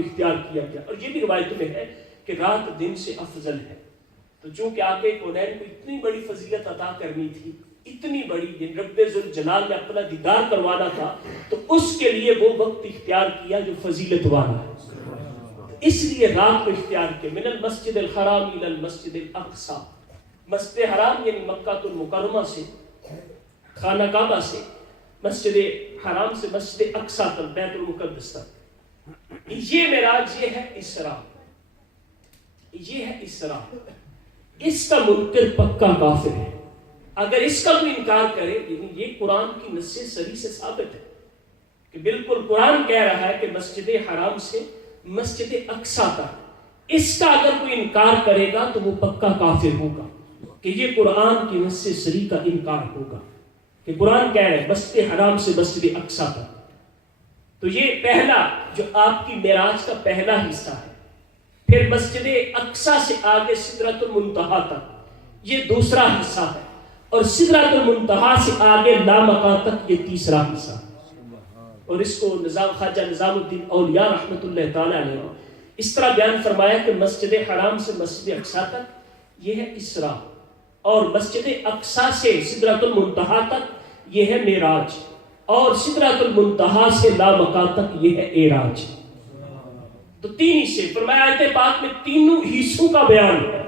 اختیار کیا گیا. اور یہ بھی روایت میں ہے کہ رات دن سے افضل ہے. تو چونکہ آقا کونین کو اتنی بڑی فضیلت عطا کرنی تھی، اتنی بڑی، جن رب ذوالجلال نے اپنا دیدار کروانا تھا، تو اس کے لیے وہ وقت اختیار کیا جو فضیلت والا ہے. اس لیے رات کو اختیار کیا. من المسجد الحرام الی المسجد الاقصی، مسجد حرام یعنی مکہ المکرمہ سے، خانہ کعبہ سے، مسجد حرام سے مسجد اقصی تک، بیت المقدس تک. یہ معراج، یہ ہے اسراء، یہ ہے اسراء. اس کا منکر پکا کافر ہے. اگر اس کا کوئی انکار کرے، یعنی یہ قرآن کی نص صریح سے ثابت ہے کہ بالکل قرآن کہہ رہا ہے کہ مسجد حرام سے مسجد اقصی تک، اس کا اگر کوئی انکار کرے گا تو وہ پکا کافر ہوگا، کہ یہ قرآن کی نص صریح کا انکار ہوگا کہ قرآن کہہ رہا ہے مسجد حرام سے مسجد اقصی تک. تو یہ پہلا جو آپ کی معراج کا پہلا حصہ ہے. پھر مسجد اقصی سے آگے سدرۃ المنتہا تک، یہ دوسرا حصہ ہے. اور سدرۃ المنتہا سے آگے لامکان تک، یہ تیسرا حصہ ہے. اور اس کو خواجہ نظام الدین اولیاء رحمۃ اللہ تعالی علیہ اس طرح بیان فرمایا کہ مسجد حرام سے مسجد اقصی تک یہ ہے اسراء، اور مسجد اقصی سے سدرۃ المنتہا تک یہ ہے معراج، اور سدرۃ المنتہا سے لامکان تک یہ ہے اعراج. تو تین حصے فرمایا آیت پاک میں، تینوں حصوں کا بیان ہے.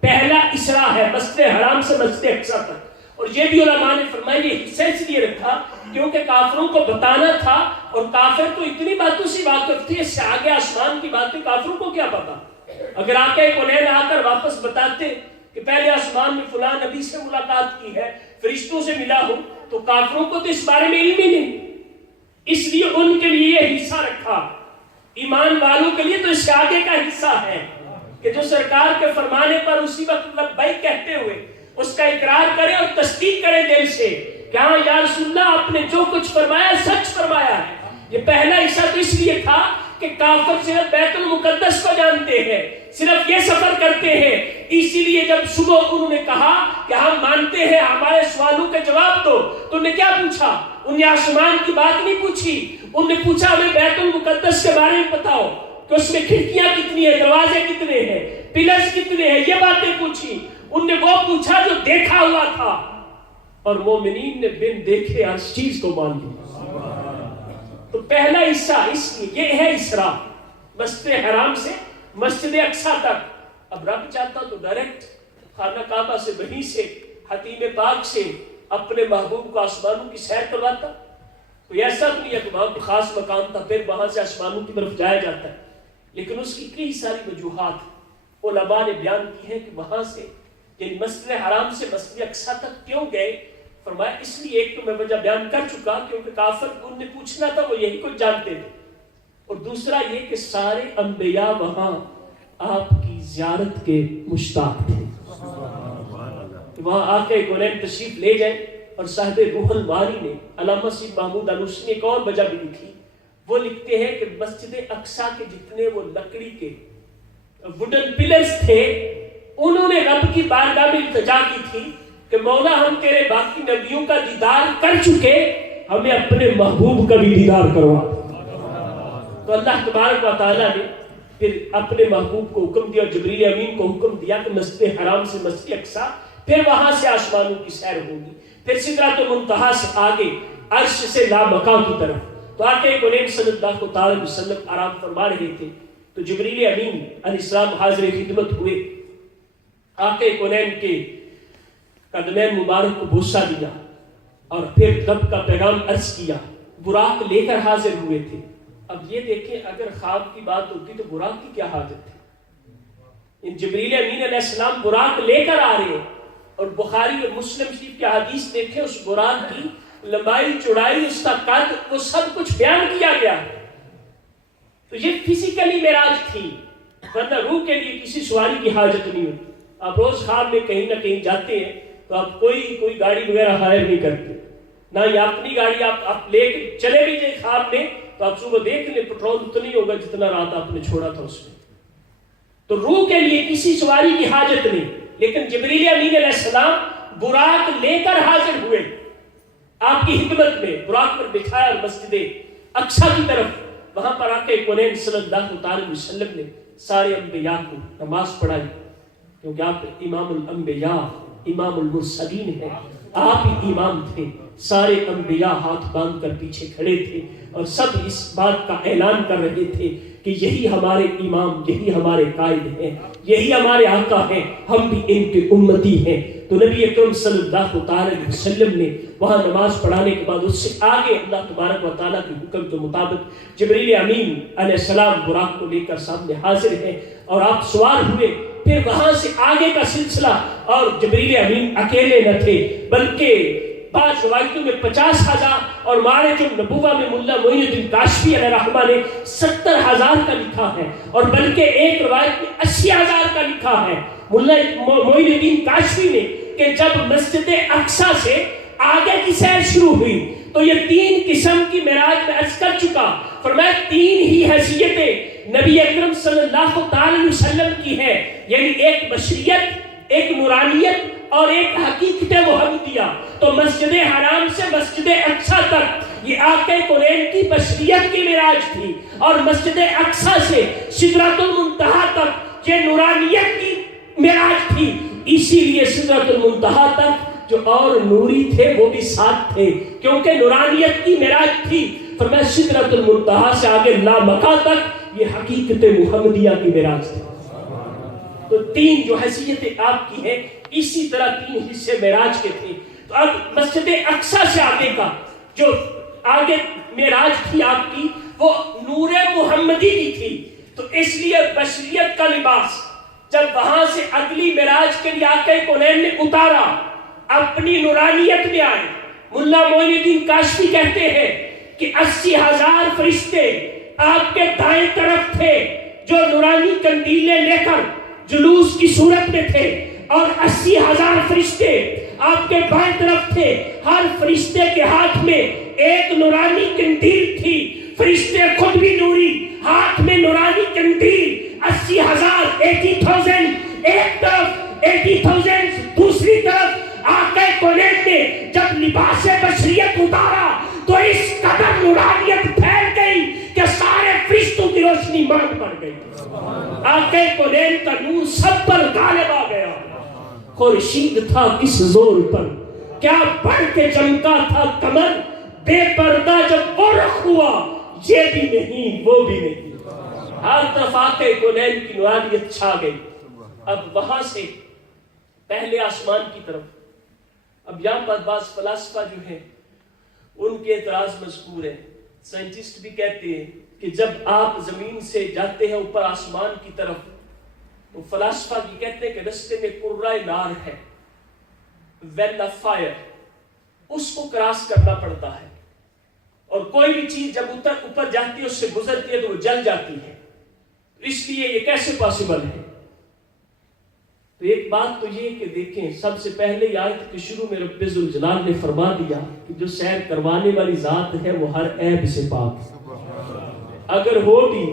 پہلا اسراء ہے مسجد حرام سے مسجد اقصی تک. اور یہ بھی علماء نے فرمایا یہ حصہ اس لیے رکھا کیونکہ کافروں کو بتانا تھا، اور کافر تو اتنی باتوں سے واقف تھے، اس سے آگے آسمان کی باتیں کافروں کو کیا پتا. اگر آقا کونین آ کر واپس بتاتے کہ پہلے آسمان میں فلاں نبی سے ملاقات کی ہے، فرشتوں سے ملا ہوں، تو کافروں کو تو اس بارے میں علم ہی نہیں. اس لیے ان کے لیے یہ حصہ رکھا. ایمان والوں کے لیے تو اس کے آگے کا حصہ ہے کہ جو سرکار کے فرمانے پر اسی وقت لبیک کہتے ہوئے اس کا اقرار کرے اور تصدیق کرے دل سے کہ ہاں یا رسول اللہ، آپ نے جو کچھ فرمایا سچ فرمایا ہے. یہ پہلا حصہ تو اس لیے تھا کہ کافر صرف بیت المقدس کو جانتے ہیں، صرف یہ سفر کرتے ہیں. اسی لیے جب صبح انہوں نے کہا کہ ہم مانتے ہیں، ہمارے سوالوں کے جواب دو، تو انہیں کیا پوچھا؟ انہیں آسمان کی بات نہیں پوچھی، انہوں نے پوچھا ہمیں بیت المقدس کے بارے میں بتاؤ کہ اس میں کھڑکیاں کتنی ہیں، دروازے کتنے ہیں، پلرز کتنے ہیں. یہ باتیں پوچھی. انہوں نے وہ پوچھا جو دیکھا ہوا تھا، اور مومنین نے بن دیکھے ہر چیز کو مان لیا. تو پہلا حصہ اس لیے یہ ہے اسراء، مسجد حرام سے مسجد اقصی تک. اب رب چاہتا تو ڈائریکٹ خانہ کعبہ سے، وہیں سے حتیم پاک سے اپنے محبوب کو آسمانوں کی سیر کرواتا. تو ایسا تو نہیں ہے کہ وہاں کوئی خاص مقام تھا پھر وہاں سے آسمانوں کی طرف جایا جاتا ہے، لیکن اس کی کئی ساری وجوہات علماء نے بیان کی ہیں کہ وہاں سے یعنی مسجد حرام سے مسجد اقصی تک کیوں گئے. فرمایا اس لیے ایک تو میں وجہ بیان کر چکا کیونکہ کافر ان نے پوچھنا تھا، وہ یہی کچھ جانتے تھے. اور دوسرا یہ کہ سارے انبیاء وہاں آپ کی زیارت کے مشتاق تھے. وہاں آ کے کونین تشریف لے جائیں. اور صاحب روح المعانی نے، علامہ سید محمود علوسی نے ایک اور وجہ بھی لکھی. وہ لکھتے ہیں کہ مسجد اقصی کے جتنے وہ لکڑی کے ووڈن پلرز تھے، انہوں نے رب کی بارگاہ میں التجا کی تھی کہ مولا ہم تیرے باقی نبیوں کا دیدار کر چکے، ہمیں اپنے محبوب کا بھی دیدار کروا. تو اللہ تبارک و تعالیٰ نے پھر اپنے محبوب کو حکم دیا اور جبریل امین کو حکم دیا کہ مسجد حرام سے مسجد اقصی، پھر وہاں سے آسمانوں کی سیر ہوگی، پھر سدرۃ المنتہا سے آگے عرش سے لامکان کی طرف. تو آقا کونین صلی اللہ علیہ وسلم آرام فرما رہے تھے تو جبریل امین علیہ السلام حاضر خدمت ہوئے. آقا کونین کے قدمین مبارک کو بوسہ دیا اور پھر رب کا پیغام عرض کیا. براق لے کر حاضر ہوئے تھے. اب یہ دیکھیں اگر خواب کی بات ہوتی تو براق کی کیا حاجت تھی. جبریل امین علیہ السلام براق لے کر آ رہے ہیں، اور بخاری اور مسلم شریف کی حدیث دیکھیں، اس براق کی لمبائی، چوڑائی، اس کا قد، وہ سب کچھ بیان کیا گیا. تو یہ فزیکلی معراج تھی، ورنہ روح کے لیے کسی سواری کی حاجت نہیں ہوتی. آپ روز خواب میں کہیں نہ کہیں جاتے ہیں تو آپ کوئی گاڑی وغیرہ ہائر نہیں کرتے، نہ یہ اپنی گاڑی آپ لے کے چلے بھی جائیں خواب میں تو آپ صبح دیکھ لیں پیٹرول اتنا ہی ہوگا جتنا رات آپ نے چھوڑا تھا اس میں. تو روح کے لیے کسی سواری کی حاجت نہیں. لیکن جبریل امین علیہ السلام براق لے کر حاضر ہوئے آپ کی خدمت میں، براق پر بٹھایا اور مسجد اقصی کی طرف وہاں پر آقا کونین صلی اللہ علیہ وسلم نے سارے انبیاء کو نماز پڑھائی، کیونکہ آپ امام الانبیاء امام المرسلین ہیں، آپ ہی امام تھے۔ سارے انبیاء ہاتھ باندھ کر پیچھے کھڑے تھے اور سب اس بات کا اعلان کر رہے تھے کہ یہی ہمارے امام، یہی ہمارے قائد ہیں، یہی ہمارے آقا ہیں، ہم بھی ان کے امتی ہیں۔ تو نبی اکرم صلی اللہ علیہ وسلم نے وہاں نماز پڑھانے کے بعد اس سے آگے اللہ تبارک و تعالیٰ کے حکم کے مطابق جبریل امین علیہ السلام براق کو لے کر سامنے حاضر ہیں اور آپ سوار ہوئے۔ پھر وہاں سے آگے کا سلسلہ، اور جبریل امین اکیلے نہ تھے بلکہ بعض روایتوں میں 50,000 اور معارج النبوہ میں ملا معین الدین کاشفی علیہ رحمہ نے 70,000 کا لکھا ہے، اور بلکہ ایک روایت میں 80,000 کا لکھا ہے ملا معین الدین کاشفی نے، کہ جب مسجد اقصیٰ سے آگے کی سیر شروع ہوئی تو یہ 3 قسم کی معراج میں عرض کر چکا، فرمایا 3 ہی حیثیتیں نبی اکرم صلی اللہ علیہ وسلم کی ہے، یعنی ایک بشریت، ایک نورانیت اور ایک حقیقت محمدیہ۔ تو مسجد حرام سے مسجد اقصیٰ تک یہ آقا کونین کی بشریت کی معراج تھی، اور مسجد اقصیٰ سے سدرۃ المنتہا تک یہ نورانیت کی معراج تھی۔ اسی لیے سدرۃ المنتہا تک جو اور نوری تھے وہ بھی ساتھ تھے، کیونکہ نورانیت کی معراج تھی۔ فرمایا سدرۃ المنتہا سے آگے لامکہ تک یہ حقیقت محمدیہ کی معراج تھی۔ تو 3 جو حیثیتیں آپ کی ہیں، اسی طرح 3 حصے معراج کے تھے۔ تو اب مسجد اقصیٰ سے آگے کا جو آگے معراج تھی آپ کی، وہ نور محمدی کی تھی۔ تو اس لیے بشریت کا لباس جب وہاں سے اگلی معراج کے لیے آقا کونین نے اتارا، اپنی نورانیت میں آئے۔ ملا معین الدین کاشفی کہتے ہیں کہ 80,000 فرشتے آپ کے دائیں طرف تھے جو نورانی قندیلیں لے کر جلوس کی صورت میں تھے، اور 80,000 فرشتے آپ کے بائیں طرف تھے۔ ہر فرشتے کے ہاتھ میں ایک نورانی قندیل تھی، فرشتے خود بھی نوری، ہاتھ میں نورانی قندیل۔ 80,000 80,000 ایک طرف، 80,000 دوسری طرف۔ آقا کونین نے جب لباس بشریت اتارا تو اس قدر نورانیت پھیل گئی کہ سارے فرشتوں کی روشنی مانگ پڑ گئی۔ آقا کونین کا نور سب پر غالب آ گیا۔ خورشید تھا کس زور پر، کیا بڑھ کے چمکا تھا کمر، بے پردہ جب وہ رخ ہوا، یہ بھی نہیں وہ بھی نہیں۔ ہر طرف آقا کونین کی نورانیت چھا گئی۔ اب وہاں سے پہلے آسمان کی طرف، اب یہاں پر بعض فلاسفہ جو ہیں ان کے اعتراض مذکور ہے۔ سائنٹسٹ بھی کہتے ہیں کہ جب آپ زمین سے جاتے ہیں اوپر آسمان کی طرف، تو فلاسفہ بھی کہتے ہیں کہ رستے میں قرۂ نار ہے، ویل آف فائر، اس کو کراس کرنا پڑتا ہے، اور کوئی بھی چیز جب اوپر جاتی ہے اس سے گزرتی ہے تو وہ جل جاتی ہے۔ اس لیے یہ کیسے پاسبل ہے؟ تو ایک بات تو یہ کہ دیکھیں، سب سے پہلے آیت کے شروع میں رب ذوالجلال نے فرما دیا کہ جو سیر کروانے والی ذات ہے وہ ہر عیب سے پاک ہے۔ اگر ہو بھی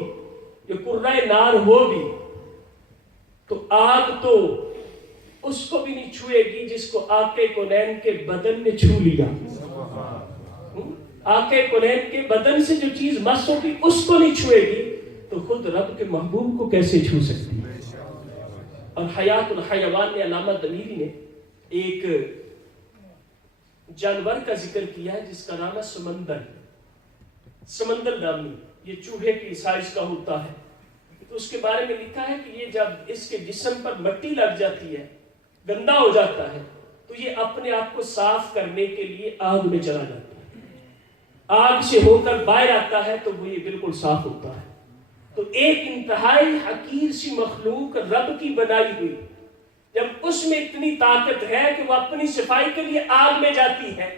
یہ قرۂ نار ہو بھی تو آگ تو اس کو بھی نہیں چھوئے گی جس کو آقا کونین کے بدن نے چھو لیا۔ آقا کونین کے بدن سے جو چیز مس ہوگی اس کو نہیں چھوئے گی، تو خود رب کے محبوب کو کیسے چھو سکتی ہے؟ اور حیات الحیوان نے علامہ دمیری نے ایک جانور کا ذکر کیا ہے جس کا نام ہے سمندر۔ سمندر نامی یہ چوہے کی سائز کا ہوتا ہے۔ تو اس کے بارے میں لکھا ہے کہ یہ جب اس کے جسم پر مٹی لگ جاتی ہے، گندا ہو جاتا ہے، تو یہ اپنے آپ کو صاف کرنے کے لیے آگ میں چلا جاتا ہے۔ آگ سے ہو کر باہر آتا ہے تو وہ یہ بالکل صاف ہوتا ہے۔ تو ایک انتہائی حقیر سی مخلوق رب کی بنائی ہوئی، جب اس میں اتنی طاقت ہے کہ وہ اپنی صفائی کے لیے آگ میں جاتی ہے،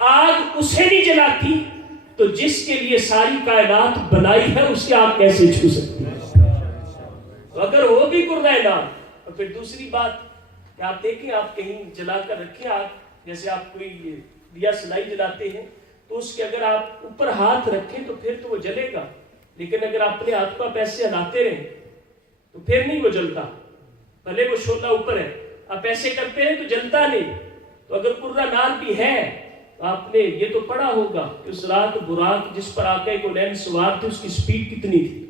آگ اسے نہیں جلاتی، تو جس کے لیے ساری کائنات بنائی ہے اس کی آگ کیسے چھو سکتی ہے؟ اگر وہ بھی قرۂ نار۔ اور پھر دوسری بات کہ آپ دیکھیں، آپ کہیں جلا کر رکھیں آگ، جیسے آپ کوئی دیا سلائی جلاتے ہیں تو اس کے اگر آپ اوپر ہاتھ رکھیں تو پھر تو وہ جلے گا، لیکن اگر آپ اپنے ہاتھ کو آپ ایسے ہلاتے رہیں تو پھر نہیں وہ جلتا، بھلے وہ شعلہ اوپر ہے، آپ ایسے کرتے ہیں تو جلتا نہیں۔ تو اگر قرۂ نار بھی ہے آپ نے یہ تو پڑھا ہوگا کہ اس رات براق جس پر آقا کونین سوار تھے اس کی سپیڈ کتنی تھی؟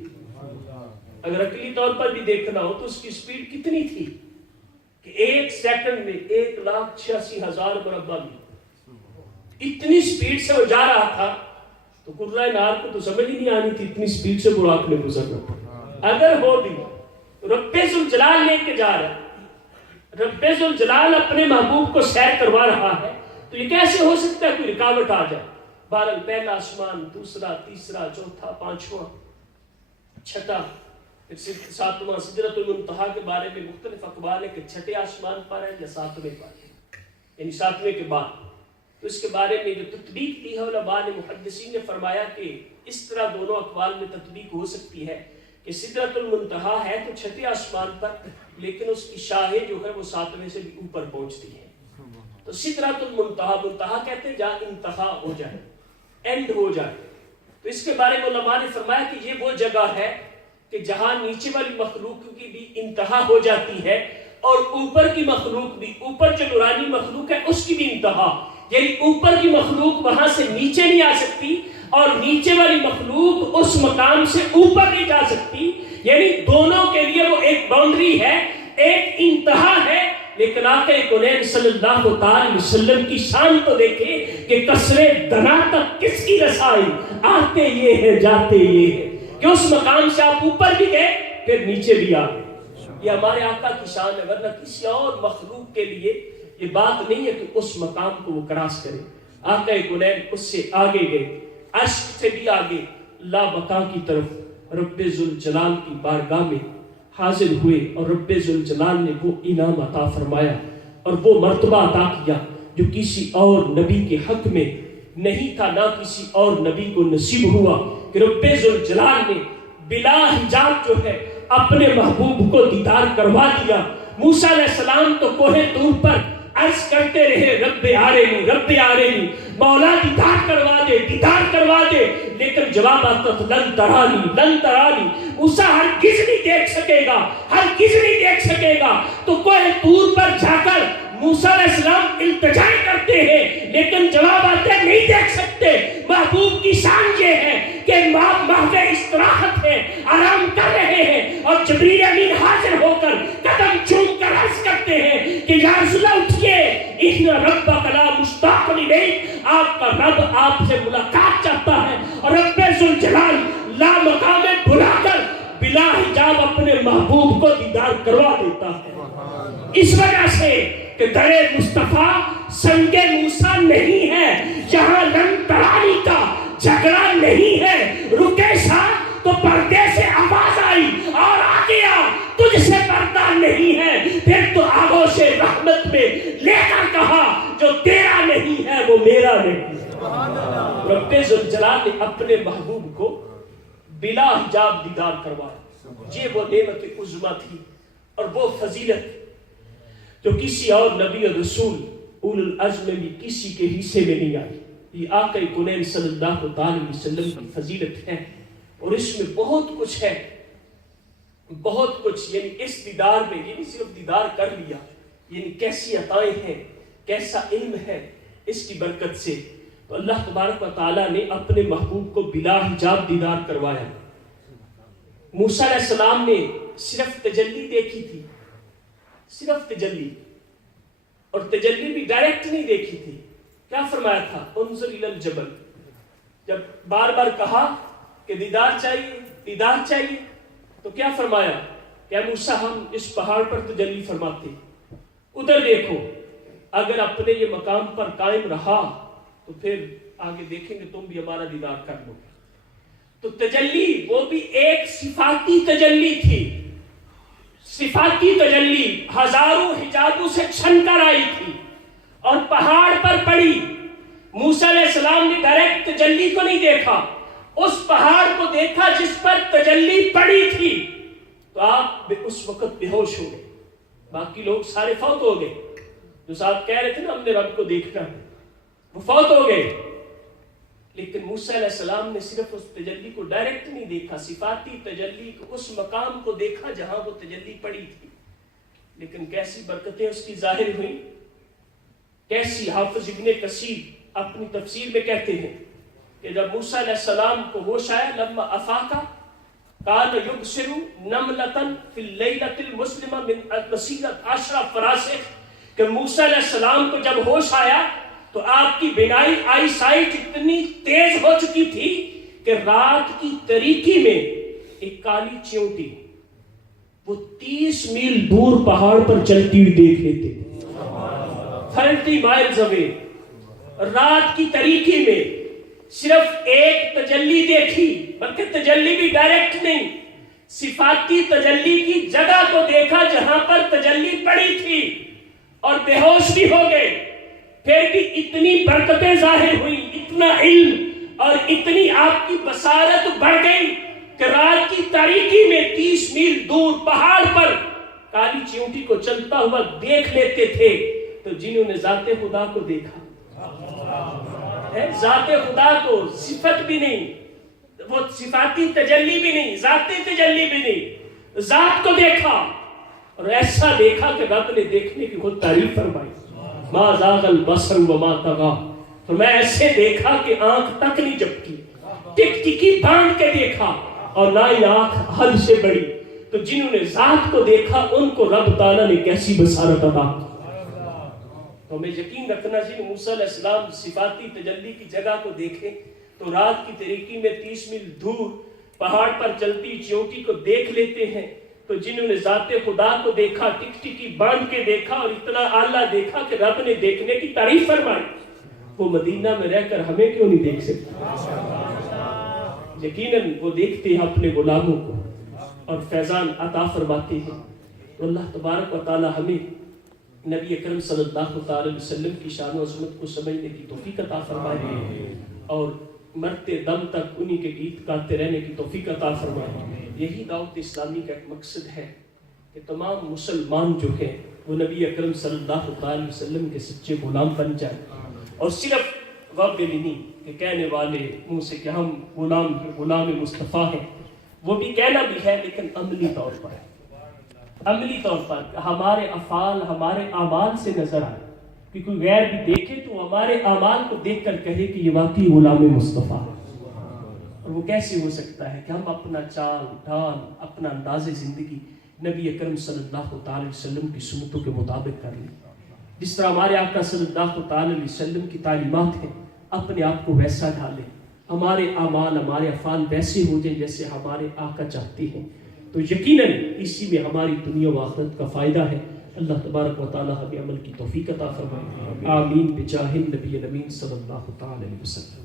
اگر عقلی طور پر بھی دیکھنا ہو تو اس کی سپیڈ کتنی تھی کہ 1 سیکنڈ میں 1,86,000 مربع میل، اتنی سپیڈ سے وہ جا رہا تھا تو قرۂ نار کو تو سمجھ ہی نہیں آنی تھی اتنی سپیڈ سے براق میں گزرنا تھا۔ اگر ہو بھی رب ذوالجلال لے کے جا رہا ہے، رب ذوالجلال اپنے محبوب کو سیر کروا رہا ہے، تو یہ کیسے ہو سکتا ہے کوئی رکاوٹ آ جائے؟ بہرحال پہلا آسمان، دوسرا، تیسرا، چوتھا، پانچواں، چھٹا، پھر ساتواں۔ سدرۃ المنتہا کے بارے میں مختلف اقوال ہے کہ چھٹے آسمان پر ہے یا ساتویں پر ہے، یعنی ساتویں کے بعد۔ تو اس کے بارے میں جو تطبیق دی ہے علماء نے، محدثین نے فرمایا کہ اس طرح دونوں اقوال میں تطبیق ہو سکتی ہے کہ سدرۃ المنتہا ہے تو چھٹے آسمان پر، لیکن اس کی شاہیں جو ہے وہ ساتویں سے بھی اوپر پہنچتی ہے۔ تو سدرۃ المنتہا، منتہا کہتے ہیں جہاں انتہا ہو جائے، اینڈ ہو جائے۔ تو اس کے بارے میں علماء نے فرمایا کہ یہ وہ جگہ ہے کہ جہاں نیچے والی مخلوق کی بھی انتہا ہو جاتی ہے اور اوپر کی مخلوق بھی، اوپر جو نورانی مخلوق ہے اس کی بھی انتہا، یعنی اوپر کی مخلوق وہاں سے نیچے نہیں آ سکتی اور نیچے والی مخلوق اس مقام سے اوپر نہیں جا سکتی، یعنی دونوں کے لیے وہ ایک باؤنڈری ہے، ایک انتہا ہے۔ لیکن آقا کونین صلی اللہ علیہ وسلم کی شان تو دیکھیں کہ قصرِ دنا تک کس کی رسائی، آتے یہ ہے جاتے یہ ہے کہ اس مقام سے آپ اوپر بھی گئے پھر نیچے بھی آ گئے۔ یہ ہمارے آقا کی شان ہے، ورنہ کسی اور مخلوق کے لیے یہ بات نہیں ہے کہ اس مقام کو وہ کراس کرے۔ آقا کونین اس سے آگے گئے، عرش سے بھی آگے، لا بقا کی طرف رب ذوالجلال کی بارگاہ میں حاضر ہوئے اور رب ذوالجلال نے وہ انعام عطا فرمایا اور وہ مرتبہ عطا کیا جو کسی اور نبی کے حق میں نہیں تھا، نہ کسی اور نبی کو نصیب ہوا، کہ رب ذوالجلال نے بلا حجاب جو ہے اپنے محبوب کو دیدار کروا دیا۔ موسیٰ علیہ السلام تو کوہ طور پر عرض کرتے رہے رب آرینی رب آرینی، مولا دیدار کروا دے دیدار کروا دے، لیکن جواب آتا تھا لن ترانی لن ترانی، موسیٰ ہرگز نہیں دیکھ سکے گا، ہرگز نہیں دیکھ سکے گا۔ تو کوہ طور پر جا کر موسیٰ علیہ السلام التجائے کرتے ہیں، لیکن جواب آتا ہے نہیں دیکھ سکتے۔ محبوب کی شان یہ ہے کہ محو استراحت ہے، آرام کر رہے ہیں، اور جبریل امین حاضر ہو کر قدم چوم کر عرض کرتے ہیں کہ یا رسول اللہ اٹھئے، ان ربک لا مشتاق الیک، آپ کا رب آپ سے ملاقات چاہتا ہے۔ اور رب ذوالجلال لا مقام بلا کر بلا حجاب اپنے محبوب کو دیدار کروا دیتا ہے۔ اس وجہ سے کہ در مصطفیٰ سنگ موسیٰ نہیں ہے، یہاں لن ترانی کا جھگڑا نہیں ہے۔ رکے سا تو پردے سے آواز آئی اور آ گیا، تجھ سے پردہ نہیں ہے، پھر تو آغوش رحمت میں لے کر کہا جو تیرا نہیں ہے وہ میرا نہیں۔ رب ذوالجلال نے اپنے محبوب کو بلا حجاب دیدار کروایا۔ یہ وہ نعمت عظمیٰ تھی اور وہ فضیلت جو کسی اور نبی اور رسول اول العزم میں بھی کسی کے حصے میں نہیں آئی۔ یہ آقا کونین صلی اللہ علیہ وسلم کی فضیلت ہے، اور اس میں بہت کچھ ہے، بہت کچھ، یعنی اس دیدار میں یہ نہیں صرف دیدار کر لیا، یعنی کیسی عطائیں ہیں، کیسا علم ہے اس کی برکت سے۔ تو اللہ تبارک و تعالیٰ نے اپنے محبوب کو بلا حجاب دیدار کروایا۔ موسیٰ علیہ السلام نے صرف تجلی دیکھی تھی، صرف تجلی، اور تجلی بھی ڈائریکٹ نہیں دیکھی تھی۔ کیا فرمایا تھا؟ انظر الی الجبل، جب بار بار کہا کہ دیدار چاہیے دیدار چاہیے تو کیا فرمایا کہ موسیٰ ہم اس پہاڑ پر تجلی فرماتے، ادھر دیکھو، اگر اپنے یہ مقام پر قائم رہا تو پھر آگے دیکھیں گے تم بھی ہمارا دیدار کر لو گے۔ تو تجلی وہ بھی ایک صفاتی تجلی تھی، صفاتی تجلی ہزاروں حجابوں سے چھن کر آئی تھی اور پہاڑ پر پڑی۔ موسیٰ علیہ السلام نے ڈائریکٹ تجلی کو نہیں دیکھا، اس پہاڑ کو دیکھا جس پر تجلی پڑی تھی، تو آپ اس وقت بے ہوش ہو گئے، باقی لوگ سارے فوت ہو گئے۔ جو صاحب کہہ رہے تھے نا ہم نے رب کو دیکھنا ہے، وہ فوت ہو گئے، لیکن موسیٰ علیہ السلام نے صرف اس تجلی کو ڈائریکٹ نہیں دیکھا، صفاتی تجلی کو، اس مقام کو دیکھا جہاں وہ تجلی پڑی تھی۔ لیکن کیسی برکتیں اس کی ظاہر ہوئیں، کیسی! حافظ ابن کثیر اپنی تفسیر میں کہتے ہیں کہ جب موسیٰ علیہ السلام کو ہوش آیا لما افاقا کان یبصر نملۃ فی اللیلۃ المسلمہ من مسیرۃ 10 فراسخ، کہ موسیٰ علیہ السلام کو جب ہوش آیا تو آپ کی بینائی آئی سائٹ اتنی تیز ہو چکی تھی کہ رات کی تاریکی میں ایک کالی چیونٹی وہ 30 میل دور پہاڑ پر چلتی ہوئی دیکھ لیتے تھے، 30 miles away۔ رات کی تاریکی میں صرف ایک تجلی دیکھی، بلکہ تجلی بھی ڈائریکٹ نہیں، صفاتی تجلی کی جگہ کو دیکھا جہاں پر تجلی پڑی تھی، اور بے ہوش بھی ہو گئے۔ پھر بھی اتنی برکتیں ظاہر ہوئی، اتنا علم اور اتنی آپ کی بصارت بڑھ گئی کہ رات کی تاریکی میں 30 میل دور پہاڑ پر کالی چیونٹی کو چلتا ہوا دیکھ لیتے تھے۔ تو جنہوں نے ذات خدا کو دیکھا، ذات خدا کو، صفت بھی نہیں، وہ صفاتی تجلی بھی نہیں، ذاتی تجلی بھی نہیں، ذات کو دیکھا، اور ایسا دیکھا کہ رب نے دیکھنے کی خود تعریف فرمائی، ما زاغ البصر وما طغى۔ تو میں ایسے دیکھا کہ آنکھ تک نہیں جھپکی، ٹک ٹکی باندھ کے دیکھا، اور نہ ہی آنکھ حد سے بڑی۔ تو جنہوں نے ذات کو دیکھا ان کو رب تعالیٰ نے کیسی بصارت عطا کی۔ تو ہمیں یقین رکھنا چاہیے موسیٰ علیہ السلام صفاتی تجلی کی جگہ کو دیکھیں تو رات کی تاریکی میں 30 میل دور پہاڑ پر چلتی چیونٹی کو دیکھ لیتے ہیں۔ تو جنہوں نے ذات خدا کو دیکھا، ٹک ٹکی باندھ کے دیکھا، اور اتنا اعلیٰ دیکھا کہ رب نے دیکھنے کی تعریف فرمائی، وہ مدینہ میں رہ کر ہمیں کیوں نہیں دیکھ سکتے؟ یقیناً وہ دیکھتے ہیں اپنے غلاموں کو اور فیضان عطا فرماتے ہیں۔ تو اللہ تبارک و تعالی ہمیں نبی اکرم صلی اللہ تعالی وسلم کی شان و عظمت کو سمجھنے کی توفیق عطا فرمائے، اور مرتے دم تک انہی کے گیت گاتے رہنے کی توفیق عطا فرمائے۔ یہی دعوت اسلامی کا ایک مقصد ہے کہ تمام مسلمان جو ہیں وہ نبی اکرم صلی اللہ تعالی وسلم کے سچے غلام بن جائیں، اور صرف غابل نہیں کہ کہنے والے منہ سے کہ ہم غلام مصطفیٰ ہیں، وہ بھی کہنا بھی ہے، لیکن عملی طور پر ہمارے افعال ہمارے اعمال سے نظر آئے، کہ کوئی غیر بھی دیکھے تو ہمارے اعمال کو دیکھ کر کہے کہ یہ واقعی غلام مصطفیٰ ہے۔ اور وہ کیسے ہو سکتا ہے کہ ہم اپنا چال ڈھال، اپنا انداز زندگی نبی اکرم صلی اللہ تعالی وسلم کی سنتوں کے مطابق کر لیں، جس طرح ہمارے آقا صلی اللہ تعالی وسلم کی تعلیمات ہیں، اپنے آپ کو ویسا ڈھالیں، ہمارے اعمال ہمارے افعال ویسے ہو جائیں جیسے ہمارے آقا چاہتے ہیں، تو یقیناً اسی میں ہماری دنیا و آخرت کا فائدہ ہے۔ اللہ تبارک و تعالی ہمیں عمل کی توفیق عطا فرمائے، آمین بجاہ النبی الامین صلی اللہ تعالی علیہ وسلم۔